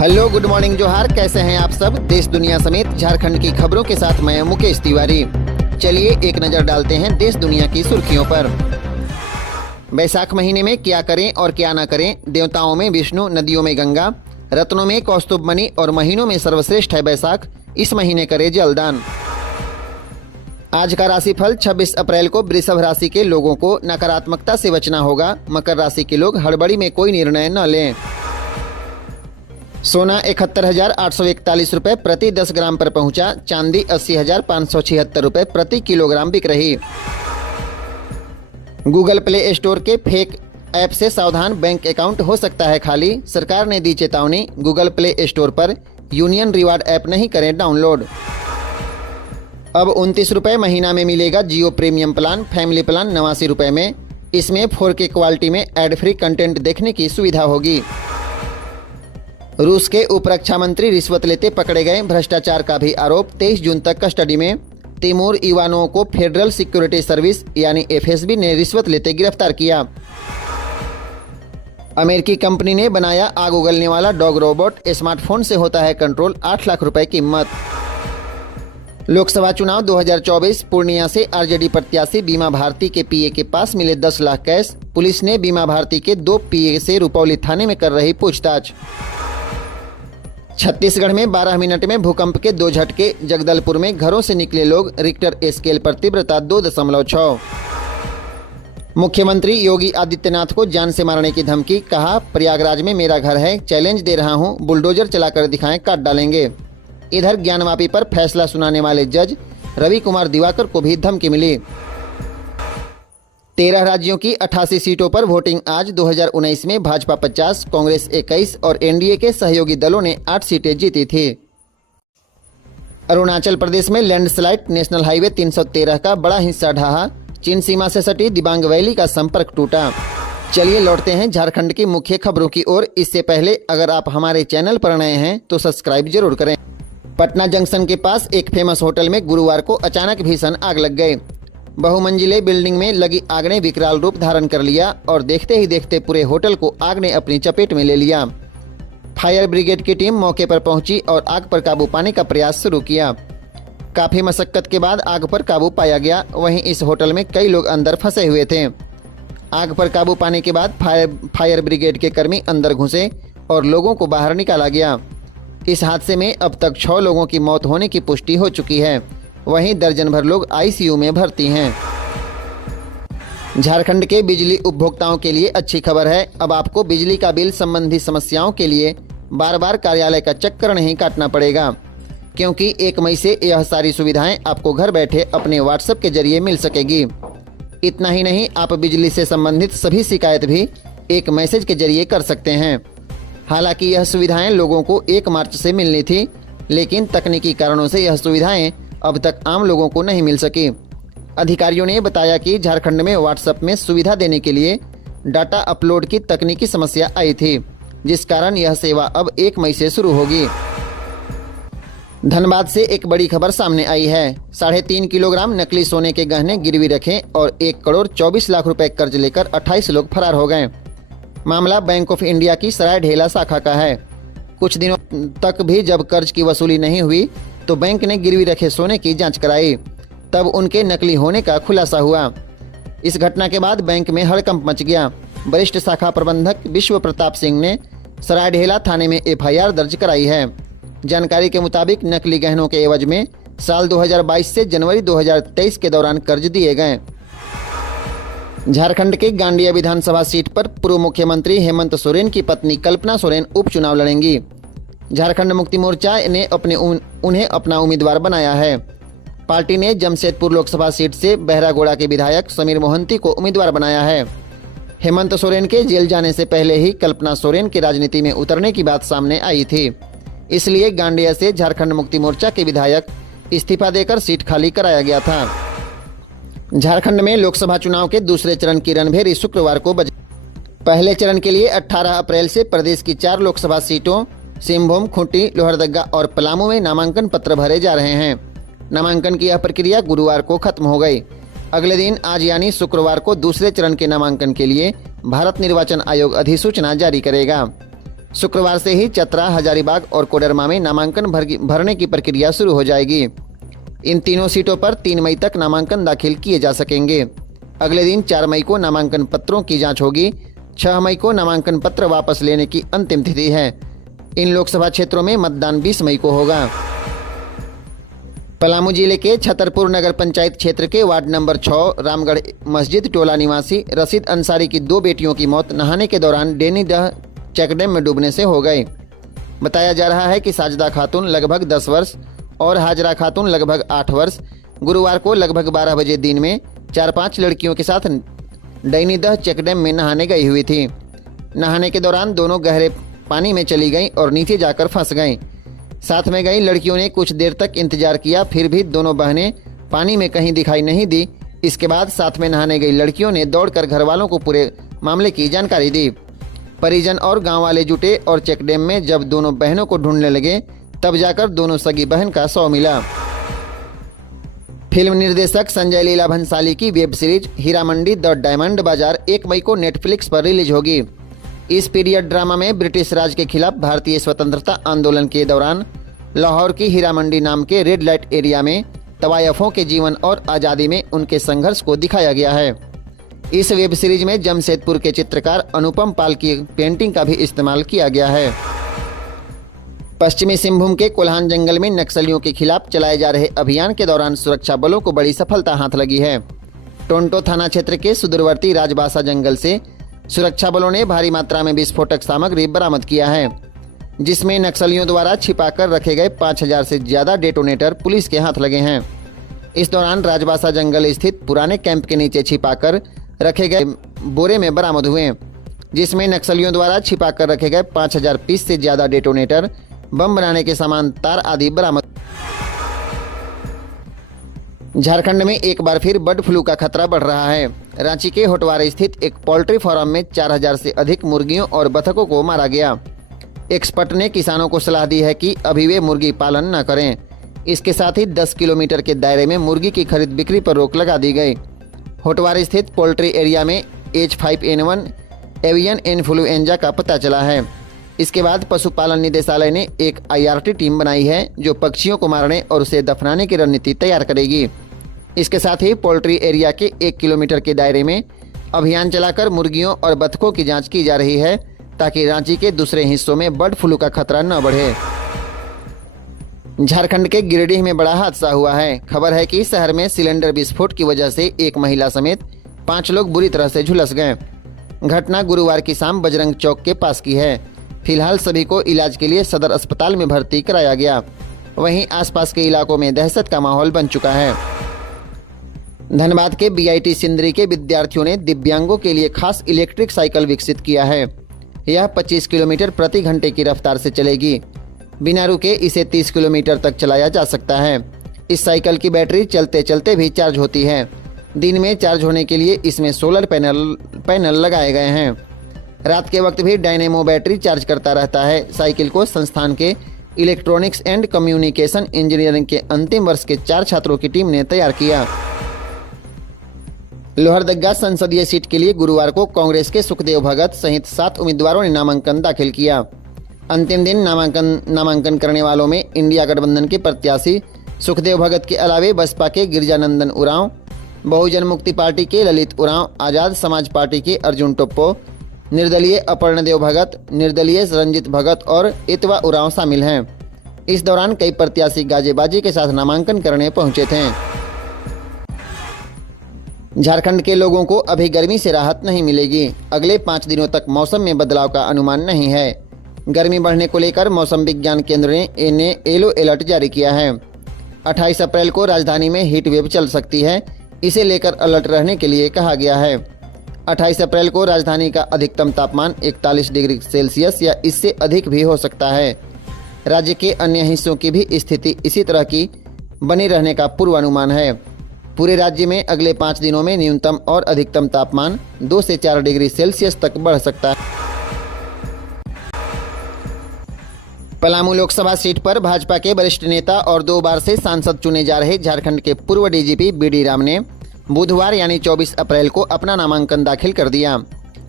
Hello, good morning, जोहार। कैसे हैं आप सब? देश दुनिया समेत झारखंड की खबरों के साथ मैं मुकेश तिवारी। चलिए एक नजर डालते हैं देश दुनिया की सुर्खियों पर। बैसाख महीने में क्या करें और क्या ना करें। देवताओं में विष्णु, नदियों में गंगा, रत्नों में कौस्तुभ मणि और महीनों में सर्वश्रेष्ठ है बैसाख। इस महीने करे जलदान। आज का राशिफल 26 अप्रैल को वृषभ राशि के लोगों को नकारात्मकता से बचना होगा। मकर राशि के लोग हड़बड़ी में कोई निर्णय न लें। सोना 71,841 रुपए प्रति 10 ग्राम पर पहुंचा। चांदी 80,576 रुपए प्रति किलोग्राम बिक रही। गूगल प्ले स्टोर के फेक ऐप से सावधान, बैंक अकाउंट हो सकता है खाली। सरकार ने दी चेतावनी। गूगल प्ले स्टोर पर यूनियन रिवार्ड ऐप नहीं करें डाउनलोड। अब 29 रुपए महीना में मिलेगा जियो प्रीमियम प्लान। फैमिली प्लान 89 रुपए में। इसमें 4K क्वालिटी में एड फ्री कंटेंट देखने की सुविधा होगी। रूस के उप रक्षा मंत्री रिश्वत लेते पकड़े गए। भ्रष्टाचार का भी आरोप। 23 जून तक कस्टडी में। तिमोर इवानोव को फेडरल सिक्योरिटी सर्विस यानी FSB ने रिश्वत लेते गिरफ्तार किया। अमेरिकी कंपनी ने बनाया आग उगलने वाला डॉग रोबोट। स्मार्टफोन से होता है कंट्रोल। 8 लाख रुपए कीमत। लोकसभा चुनाव 2024। पूर्णिया से RJD प्रत्याशी बीमा भारती के PA के पास मिले 10 लाख कैश। पुलिस ने बीमा भारती के 2 PA से रुपौली थाने में कर रही पूछताछ। छत्तीसगढ़ में 12 मिनट में भूकंप के 2 झटके। जगदलपुर में घरों से निकले लोग। रिक्टर स्केल पर तीव्रता 2.6। मुख्यमंत्री योगी आदित्यनाथ को जान से मारने की धमकी। कहा, प्रयागराज में मेरा घर है, चैलेंज दे रहा हूं, बुलडोजर चलाकर दिखाएं, काट डालेंगे। इधर ज्ञानवापी पर फैसला सुनाने वाले जज रवि कुमार दिवाकर को भी धमकी मिली। 13 राज्यों की 88 सीटों पर वोटिंग आज। 2019 में भाजपा 50, कांग्रेस 21 और NDA के सहयोगी दलों ने 8 सीटें जीती थी। अरुणाचल प्रदेश में लैंडस्लाइड। नेशनल हाईवे 313 का बड़ा हिस्सा ढहा। चीन सीमा से सटी दिबांग वैली का संपर्क टूटा। चलिए लौटते हैं झारखंड की मुख्य खबरों की ओर। इससे पहले अगर आप हमारे चैनल पर नए हैं तो सब्सक्राइब जरूर करें। पटना जंक्शन के पास एक फेमस होटल में गुरुवार को अचानक भीषण आग लग गई। बहुमंजिले बिल्डिंग में लगी आग ने विकराल रूप धारण कर लिया और देखते ही देखते पूरे होटल को आग ने अपनी चपेट में ले लिया। फायर ब्रिगेड की टीम मौके पर पहुंची और आग पर काबू पाने का प्रयास शुरू किया। काफी मशक्कत के बाद आग पर काबू पाया गया। वहीं इस होटल में कई लोग अंदर फंसे हुए थे। आग पर काबू पाने के बाद फायर ब्रिगेड के कर्मी अंदर घुसे और लोगों को बाहर निकाला गया। इस हादसे में अब तक 6 लोगों की मौत होने की पुष्टि हो चुकी है। वहीं दर्जन भर लोग ICU में भर्ती हैं। झारखंड के बिजली उपभोक्ताओं के लिए अच्छी खबर है। अब आपको बिजली का बिल संबंधी समस्याओं के लिए बार बार कार्यालय का चक्कर नहीं काटना पड़ेगा, क्योंकि 1 मई से यह सारी सुविधाएं आपको घर बैठे अपने WhatsApp के जरिए मिल सकेगी। इतना ही नहीं, आप बिजली से संबंधित सभी शिकायत भी एक मैसेज के जरिए कर सकते हैं। हालांकि यह सुविधाएं लोगों को 1 मार्च से मिलनी थी, लेकिन तकनीकी कारणों से यह सुविधाएं अब तक आम लोगों को नहीं मिल सकी। अधिकारियों ने बताया कि झारखंड में WhatsApp में सुविधा देने के लिए डाटा अपलोड की तकनीकी समस्या आई थी, जिस कारण यह सेवा अब 1 मई से शुरू होगी। धनबाद से एक बड़ी खबर सामने आई है। 3.5 किलोग्राम नकली सोने के गहने गिरवी रखे और 1 करोड़ 24 लाख रुपए कर्ज लेकर 28 लोग फरार हो गए। मामला बैंक ऑफ इंडिया की सराय ढेला शाखा का है। कुछ दिनों तक भी जब कर्ज की वसूली नहीं हुई तो बैंक ने गिरवी रखे सोने की जांच कराई, तब उनके नकली होने का खुलासा हुआ। इस घटना के बाद बैंक में हड़कंप मच गया। वरिष्ठ शाखा प्रबंधक विश्व प्रताप सिंह ने सरायढेला थाने में FIR दर्ज कराई है। जानकारी के मुताबिक नकली गहनों के एवज में साल 2022 से जनवरी 2023 के दौरान कर्ज दिए गए। झारखंड के गांडिया विधानसभा सीट पर पूर्व मुख्यमंत्री हेमंत सोरेन की पत्नी कल्पना सोरेन उपचुनाव लड़ेंगी। झारखंड मुक्ति मोर्चा ने उन्हें अपना उम्मीदवार बनाया है। पार्टी ने जमशेदपुर लोकसभा सीट से बहरागोड़ा के विधायक समीर मोहंती को उम्मीदवार बनाया है। हेमंत सोरेन के जेल जाने से पहले ही कल्पना सोरेन की राजनीति में उतरने की बात सामने आई थी, इसलिए गांडिया से झारखंड मुक्ति मोर्चा के विधायक इस्तीफा देकर सीट खाली कराया गया था। झारखंड में लोकसभा चुनाव के दूसरे चरण की रणभेरी शुक्रवार को बजी। पहले चरण के लिए 18 अप्रैल से प्रदेश की 4 लोकसभा सीटों सिंहभूम, खूंटी, लोहरदगा और पलामू में नामांकन पत्र भरे जा रहे हैं। नामांकन की यह प्रक्रिया गुरुवार को खत्म हो गई। अगले दिन आज यानी शुक्रवार को दूसरे चरण के नामांकन के लिए भारत निर्वाचन आयोग अधिसूचना जारी करेगा। शुक्रवार से ही चतरा, हजारीबाग और कोडरमा में नामांकन भरने की प्रक्रिया शुरू हो जाएगी। इन तीनों सीटों पर 3 मई तक नामांकन दाखिल किए जा सकेंगे। अगले दिन 4 मई को नामांकन पत्रों की जांच होगी। 6 मई को नामांकन पत्र वापस लेने की अंतिम तिथि है। इन लोकसभा क्षेत्रों में मतदान 20 मई को होगा। पलामू जिले के छतरपुर नगर पंचायत क्षेत्र के वार्ड नंबर 6 रामगढ़ मस्जिद टोला निवासी रशीद अंसारी की 2 बेटियों की मौत नहाने के दौरान डेनीदह चेकडैम में डूबने से हो गई। बताया जा रहा है कि साजदा खातून लगभग 10 वर्ष और हाजरा खातून लगभग 8 वर्ष गुरुवार को लगभग 12 बजे दिन में 4-5 लड़कियों के साथ डेनीदह चेकडैम में नहाने गई हुई थी। नहाने के दौरान दोनों गहरे पानी में चली गईं और नीचे जाकर फंस गईं। साथ में गई लड़कियों ने कुछ देर तक इंतजार किया, फिर भी दोनों बहनें पानी में कहीं दिखाई नहीं दी। इसके बाद साथ में नहाने गई लड़कियों ने दौड़कर घर वालों को पूरे मामले की जानकारी दी। परिजन और गांव वाले जुटे और चेकडैम में जब दोनों बहनों को ढूंढने लगे तब जाकर दोनों सगी बहन का शव मिला। फिल्म निर्देशक संजय लीला भंसाली की web series Heera Mandi the diamond bazaar 1 मई को नेटफ्लिक्स पर रिलीज होगी। इस पीरियड ड्रामा में ब्रिटिश राज के खिलाफ भारतीय स्वतंत्रता आंदोलन के दौरान लाहौर की हीरा मंडी नाम के रेड लाइट एरिया में तवायफों के जीवन और आज़ादी में उनके संघर्ष को दिखाया गया है। इस वेब सीरीज में जमशेदपुर के चित्रकार अनुपम पाल की पेंटिंग का भी इस्तेमाल किया गया है। पश्चिमी सिंहभूम के कोल्हान जंगल में नक्सलियों के खिलाफ चलाए जा रहे अभियान के दौरान सुरक्षा बलों को बड़ी सफलता हाथ लगी है। टोंटो थाना क्षेत्र के सुदूरवर्ती राजबासा जंगल से सुरक्षा बलों ने भारी मात्रा में विस्फोटक सामग्री बरामद किया है, जिसमें नक्सलियों द्वारा छिपाकर रखे गए 5000 से ज्यादा डेटोनेटर पुलिस के हाथ लगे हैं। इस दौरान राजबासा जंगल स्थित पुराने कैंप के नीचे छिपाकर रखे गए बोरे में बरामद हुए, जिसमें नक्सलियों द्वारा छिपाकर रखे गए 5000 पीस से ज्यादा डेटोनेटर, बम बनाने के सामान, तार आदि बरामद। झारखंड में एक बार फिर बर्ड फ्लू का खतरा बढ़ रहा है। रांची के होटवार स्थित एक पोल्ट्री फार्म में 4000 से अधिक मुर्गियों और बतखों को मारा गया। एक्सपर्ट ने किसानों को सलाह दी है कि अभी वे मुर्गी पालन न करें। इसके साथ ही 10 किलोमीटर के दायरे में मुर्गी की खरीद बिक्री पर रोक लगा दी गई। होटवार स्थित पोल्ट्री एरिया में H5N1 एवियन इन्फ्लुएंजा का पता चला है। इसके बाद पशुपालन निदेशालय ने एक IRT टीम बनाई है जो पक्षियों को मारने और उसे दफनाने की रणनीति तैयार करेगी। इसके साथ ही पोल्ट्री एरिया के 1 किलोमीटर के दायरे में अभियान चलाकर मुर्गियों और बतखों की जांच की जा रही है ताकि रांची के दूसरे हिस्सों में बर्ड फ्लू का खतरा न बढ़े। झारखंड के गिरिडीह में बड़ा हादसा हुआ है। खबर है कि शहर में सिलेंडर विस्फोट की वजह से एक महिला समेत 5 लोग बुरी तरह से झुलस गए। घटना गुरुवार की शाम बजरंग चौक के पास की है। फिलहाल सभी को इलाज के लिए सदर अस्पताल में भर्ती कराया गया। वहीं आसपास के इलाकों में दहशत का माहौल बन चुका है। धनबाद के BIT सिंदरी के विद्यार्थियों ने दिव्यांगों के लिए खास इलेक्ट्रिक साइकिल विकसित किया है। यह 25 किलोमीटर प्रति घंटे की रफ्तार से चलेगी। बिना रुके इसे 30 किलोमीटर तक चलाया जा सकता है। इस साइकिल की बैटरी चलते चलते भी चार्ज होती है। दिन में चार्ज होने के लिए इसमें सोलर पैनल लगाए गए हैं। रात के वक्त भी डायनेमो बैटरी चार्ज करता रहता है। साइकिल को संस्थान के इलेक्ट्रॉनिक्स एंड कम्युनिकेशन इंजीनियरिंग के अंतिम वर्ष के 4 छात्रों की टीम ने तैयार किया। लोहरदगा संसदीय सीट के लिए गुरुवार को कांग्रेस के सुखदेव भगत सहित 7 उम्मीदवारों ने नामांकन दाखिल किया। अंतिम दिन नामांकन करने वालों में इंडिया गठबंधन के प्रत्याशी सुखदेव भगत के अलावे बसपा के गिरिजानंदन उरांव, बहुजन मुक्ति पार्टी के ललित उरांव, आजाद समाज पार्टी के अर्जुन टोप्पो, निर्दलीय अपर्णदेव भगत, निर्दलीय रंजित भगत और इतवा उरांव शामिल हैं। इस दौरान कई प्रत्याशी गाजेबाजी के साथ नामांकन करने पहुंचे थे। झारखंड के लोगों को अभी गर्मी से राहत नहीं मिलेगी। अगले 5 दिनों तक मौसम में बदलाव का अनुमान नहीं है। गर्मी बढ़ने को लेकर मौसम विज्ञान केंद्र ने येलो अलर्ट जारी किया है। 28 अप्रैल को राजधानी में हीट वेव चल सकती है। इसे लेकर अलर्ट रहने के लिए कहा गया है। 28 अप्रैल को राजधानी का अधिकतम तापमान 41 डिग्री सेल्सियस या इससे अधिक भी हो सकता है। राज्य के अन्य हिस्सों की भी स्थिति इसी तरह की बनी रहने का पूर्वानुमान है। पूरे राज्य में अगले 5 दिनों में न्यूनतम और अधिकतम तापमान 2 से 4 डिग्री सेल्सियस तक बढ़ सकता है। पलामू लोकसभा सीट पर भाजपा के वरिष्ठ नेता और 2 बार से सांसद चुने जा रहे झारखंड के पूर्व DGP BD राम ने बुधवार यानी 24 अप्रैल को अपना नामांकन दाखिल कर दिया।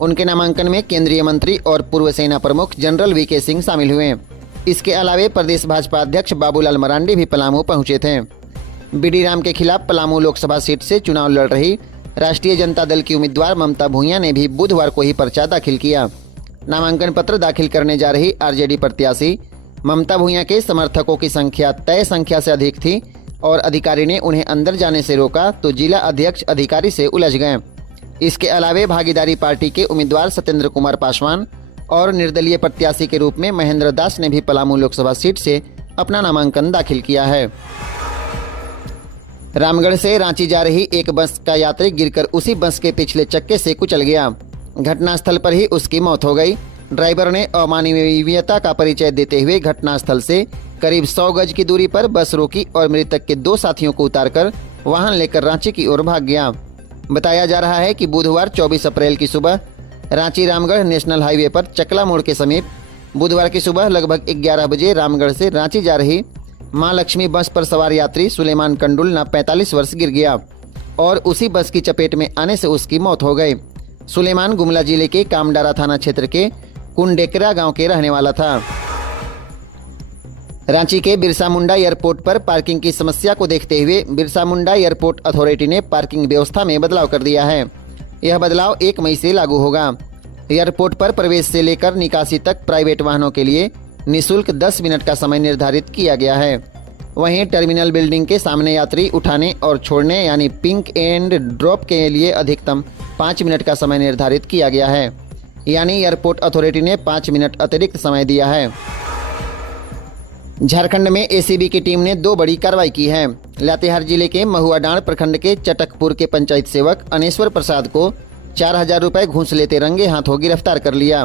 उनके नामांकन में केंद्रीय मंत्री और पूर्व सेना प्रमुख जनरल वीके सिंह शामिल हुए। इसके अलावे प्रदेश भाजपा अध्यक्ष बाबूलाल मरांडी भी पलामू पहुंचे थे। बीडी राम के खिलाफ पलामू लोकसभा सीट से चुनाव लड़ रही राष्ट्रीय जनता दल की उम्मीदवार ममता भूंइया ने भी बुधवार को ही पर्चा दाखिल किया। नामांकन पत्र दाखिल करने जा रही आरजेडी प्रत्याशी ममता भूंइया के समर्थकों की संख्या तय संख्या से अधिक थी और अधिकारी ने उन्हें अंदर जाने से रोका तो जिला अध्यक्ष अधिकारी से उलझ गए। इसके अलावे भागीदारी पार्टी के उम्मीदवार सत्येंद्र कुमार पासवान और निर्दलीय प्रत्याशी के रूप में महेंद्र दास ने भी पलामू लोकसभा सीट से अपना नामांकन दाखिल किया है। रामगढ़ से रांची जा रही एक बस का यात्री गिरकर उसी बस के पिछले चक्के से कुचल गया। घटनास्थल पर ही उसकी मौत हो गई। ड्राइवर ने अमानवीयता का परिचय देते हुए घटनास्थल से करीब 100 गज की दूरी पर बस रोकी और मृतक के 2 साथियों को उतारकर वाहन लेकर रांची की ओर भाग गया। बताया जा रहा है कि बुधवार 24 अप्रैल की सुबह रांची रामगढ़ नेशनल हाईवे पर चकला मोड़ के समीप बुधवार की सुबह लगभग 11 बजे रामगढ़ से रांची जा रही मां लक्ष्मी बस पर सवार यात्री सुलेमान कंडुल न 45 वर्ष गिर गया और उसी बस की चपेट में आने से उसकी मौत हो गई। सुलेमान गुमला जिले के कामडारा थाना क्षेत्र के कुंडेकरा गांव के रहने वाला था। रांची के बिरसा मुंडा एयरपोर्ट पर पार्किंग की समस्या को देखते हुए बिरसा मुंडा एयरपोर्ट अथॉरिटी ने पार्किंग व्यवस्था में बदलाव कर दिया है। यह बदलाव 1 मई से लागू होगा। एयरपोर्ट पर प्रवेश से लेकर निकासी तक प्राइवेट वाहनों के लिए निःशुल्क 10 मिनट का समय निर्धारित किया गया है। वहीं टर्मिनल बिल्डिंग के सामने यात्री उठाने और छोड़ने यानी पिक एंड ड्रॉप के लिए अधिकतम 5 मिनट का समय निर्धारित किया गया है। यानी एयरपोर्ट अथॉरिटी ने 5 मिनट अतिरिक्त समय दिया है। झारखंड में एसीबी की टीम ने 2 बड़ी कार्रवाई की है। लातेहार जिले के महुआडांड़ प्रखंड के चटकपुर के पंचायत सेवक अनेश्वर प्रसाद को 4000 रुपए घूस लेते रंगे हाथों गिरफ्तार कर लिया।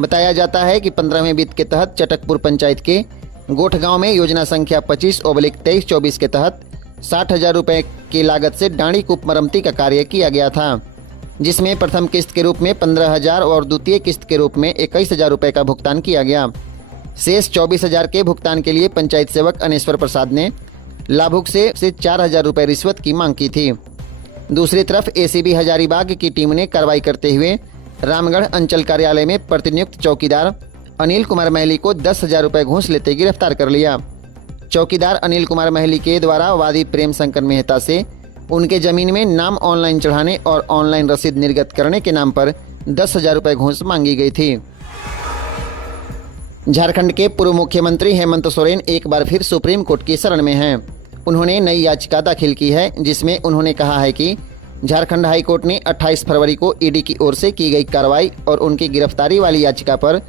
बताया जाता है कि 15वें वित्त के तहत चटकपुर पंचायत के गोठ गांव में योजना संख्या 25/2324 के तहत 60,000 रुपए की लागत से डांडी कूप मरम्मती का कार्य किया गया था, जिसमें प्रथम किस्त के रूप में 15,000 और द्वितीय किस्त के रूप में 21,000 रुपए का भुगतान किया गया। शेष 24,000 के भुगतान के लिए पंचायत सेवक अनेश्वर प्रसाद ने लाभुक से 4,000 रुपए रिश्वत की मांग की थी। दूसरी तरफ एसीबी हजारीबाग की टीम ने कार्रवाई करते हुए रामगढ़ अंचल कार्यालय में प्रतिनियुक्त चौकीदार अनिल कुमार महली को 10,000 रुपए घूस लेते गिरफ्तार कर लिया। चौकीदार अनिल कुमार महली के द्वारा वादी प्रेम शंकर मेहता से उनके जमीन में नाम ऑनलाइन चढ़ाने और ऑनलाइन रसीद निर्गत करने के नाम पर 10,000 रुपए घूस मांगी गई थी। झारखंड के पूर्व मुख्यमंत्री हेमंत सोरेन एक बार फिर सुप्रीम कोर्ट की शरण में हैं। उन्होंने नई याचिका दाखिल की है, जिसमें उन्होंने कहा है कि झारखंड हाई कोर्ट ने 28 फरवरी को ईडी की ओर से की गई कार्रवाई और उनकी गिरफ्तारी वाली याचिका पर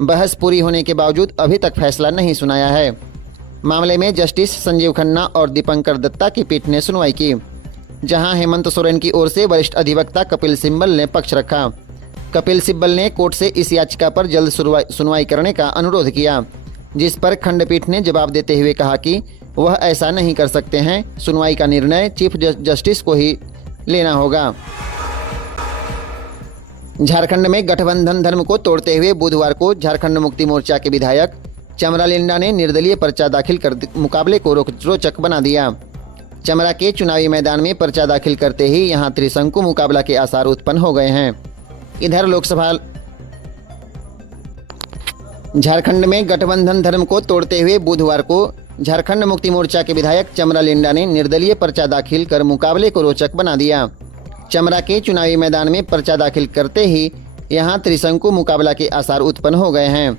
बहस पूरी होने के बावजूद अभी तक फैसला नहीं सुनाया है। मामले में जस्टिस संजीव खन्ना और दीपंकर दत्ता की पीठ ने सुनवाई की, जहां हेमंत सोरेन की ओर से वरिष्ठ अधिवक्ता कपिल सिब्बल ने पक्ष रखा। कपिल सिब्बल ने कोर्ट से इस याचिका पर जल्द सुनवाई करने का अनुरोध किया, जिस पर खंडपीठ ने जवाब देते हुए कहा कि वह ऐसा नहीं कर सकते हैं। सुनवाई का निर्णय चीफ जस्टिस को ही लेना होगा। झारखंड में गठबंधन धर्म को तोड़ते हुए बुधवार को झारखंड मुक्ति मोर्चा के विधायक चमरा लिंडा ने निर्दलीय पर्चा दाखिल कर मुकाबले को रोचक बना दिया। चमरा के चुनावी मैदान में पर्चा दाखिल करते ही यहां त्रिशंकु मुकाबला के आसार उत्पन्न हो गए हैं। इधर लोकसभा झारखंड में गठबंधन धर्म को तोड़ते हुए बुधवार को झारखंड मुक्ति मोर्चा के विधायक चमरा लिंडा ने निर्दलीय पर्चा दाखिल कर मुकाबले को रोचक बना दिया। चमरा के चुनावी मैदान में पर्चा दाखिल करते ही यहां त्रिशंकु मुकाबला के आसार उत्पन्न हो गए हैं।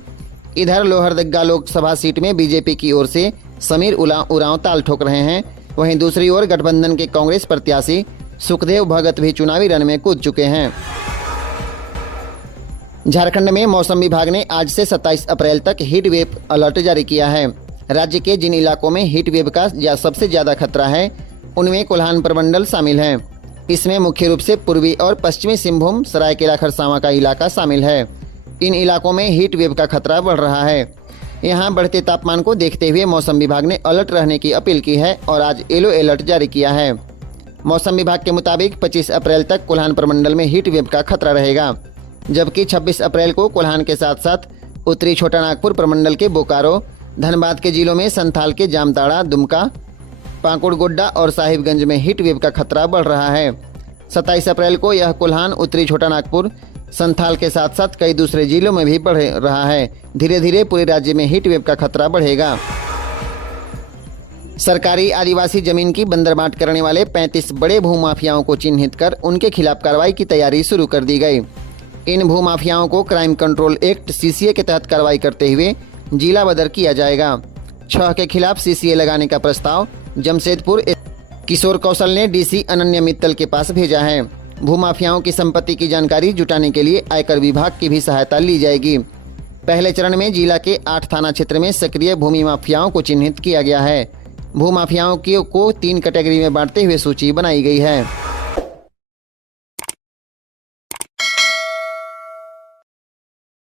इधर लोहरदगा लोकसभा सीट में बीजेपी की ओर से समीर उरांव ताल ठोक रहे हैं। वहीं दूसरी ओर गठबंधन के कांग्रेस प्रत्याशी सुखदेव भगत भी चुनावी रण में कूद चुके हैं। झारखंड में मौसम विभाग ने आज से 27 अप्रैल तक हीट वेव अलर्ट जारी किया है। राज्य के जिन इलाकों में हीट वेव का सबसे ज्यादा खतरा है, उनमें कोल्हान प्रमंडल शामिल है। इसमें मुख्य रूप से पूर्वी और पश्चिमी सिंहभूम, सरायकेला खरसावां का इलाका शामिल है। इन इलाकों में हीट वेव का खतरा बढ़ रहा है। यहां बढ़ते तापमान को देखते हुए मौसम विभाग ने अलर्ट रहने की अपील की है और आज येलो अलर्ट जारी किया है। मौसम विभाग के मुताबिक 25 अप्रैल तक कोल्हान प्रमंडल में हीट वेव का खतरा रहेगा, जबकि 26 अप्रैल को कोल्हान के साथ साथ उत्तरी छोटा नागपुर प्रमंडल के बोकारो, धनबाद के जिलों में संथाल के जामताड़ा, दुमका, पाकुड़ गोड्डा और साहिबगंज में हीट वेव का खतरा बढ़ रहा है। 27 अप्रैल को यह कोल्हान, उत्तरी छोटा नागपुर, संथाल के साथ साथ कई दूसरे जिलों में भी बढ़ रहा है। धीरे धीरे पूरे राज्य में हीट वेव का खतरा बढ़ेगा। सरकारी आदिवासी जमीन की बंदरबांट करने वाले 35 बड़े भूमाफियाओं को चिन्हित कर उनके खिलाफ कार्रवाई की तैयारी शुरू कर दी गई। इन भूमाफियाओं को क्राइम कंट्रोल एक्ट सीसीए के तहत कार्रवाई करते हुए जिला बदर किया जाएगा। 6 के खिलाफ सीसीए लगाने का प्रस्ताव जमशेदपुर किशोर कौशल ने डीसी अनन्य मित्तल के पास भेजा है। भूमाफियाओं की संपत्ति की जानकारी जुटाने के लिए आयकर विभाग की भी सहायता ली जाएगी। पहले चरण में जिला के 8 थाना क्षेत्र में सक्रिय भूमि माफियाओं को चिन्हित किया गया है। भूमाफियाओं को 3 कैटेगरी में बांटते हुए सूची बनाई गई है।